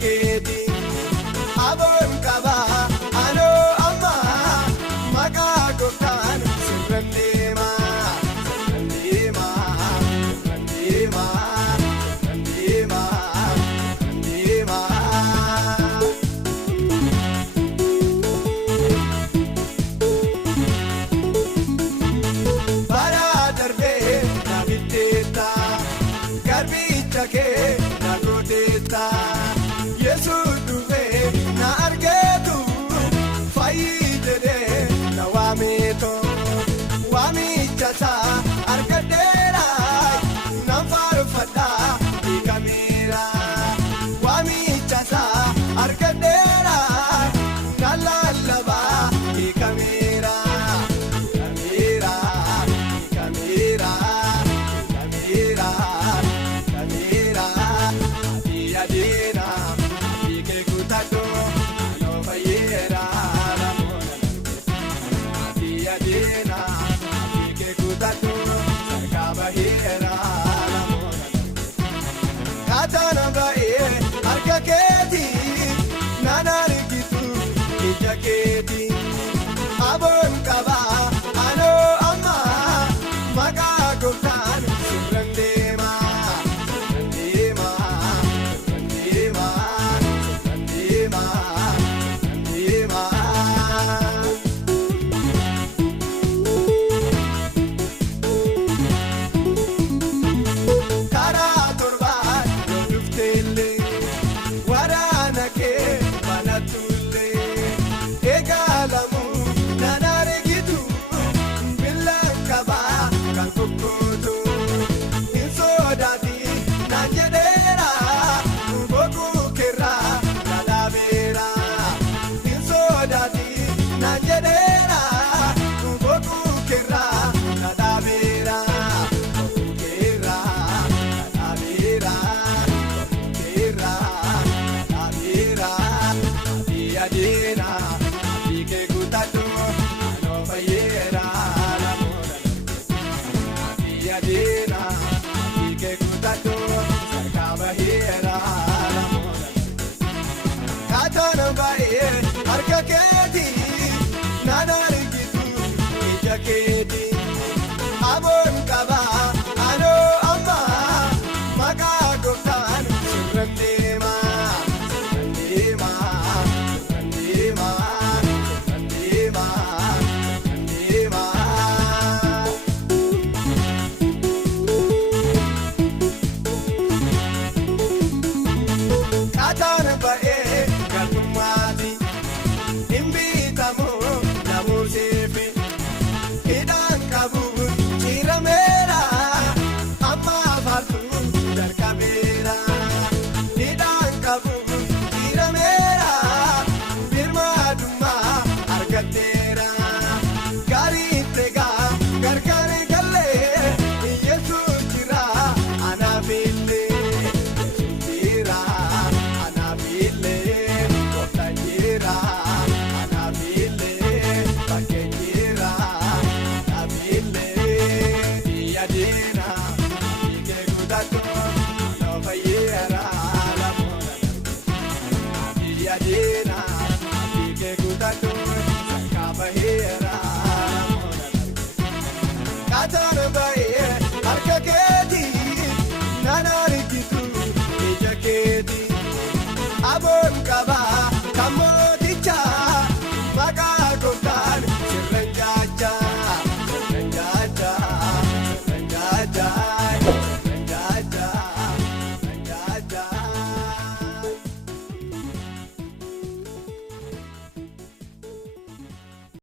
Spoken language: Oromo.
keeti aboon qaba anoo amma maqaa gooftaan sirran deema sirran deema sirran deema sirran deema sirran deema. Bara darbee na bitteetta garbicha kee na gooteetta Yesuus dhufee na argeetu fayyii jedhee na waameeto waamichasaa argadheera nan faarfadhaa hiikameera waamichasaa argadheera nan lallabaa hiikameera hiikameera hiikameera hiikameera hiikameera ati adeena hiikee kutadhoo anoo fayyeera namoota ati adeena hiikee kutadhoo sarkaa baheera namoota kaatana ba'ee harka keeti naan argitu ija keeti aboon qaba anoo amma maqaa gooftaan sirran deema sirran deema sirran deema sirran deema sirran deema. Karaa torbaa yoo dhufteellee waraana kee banatullee eegalamuu naan argitu billaan qabaa kan kokkootu hin sodaati naan jedheera boquu keerraa na dhaabeera hin sodaati naan jedheera boquu keerraa na dhaabeera boquu keerraa na dhaabeera boquu keerraa na dhaabeera ati adeena hiikee kutadhoo anoo fayyeera namoota ati adeena hiikee kutadhoo sarkaa baheera namoota kaatana ba'ee harka keeti naan argitu ija keeti aboon qaba anoo amma maqaa gooftaan sirran deema sirran deema sirran deema sirran deema sirran deema. Kaatana ba'ee galtummaati hin biitamu namuuseefi hidhaan qabu ciirameera amma faartuu jalqabeera hidhaan qabu ciirameera birmaadummaa argatteera gaarii tegaa gargaari gallee Yesuus jira anaafillee Yesuus jira anaafillee gooftaan jira anaafillee bakkee jira anaafillee biyya deena hiikee kutadhoo anoo fayyeera namoota biyya deena hiikee kutadhoo sarkaa baheera namoota kaatana ba'ee harka keeti naan argitu ija keeti aboon qaba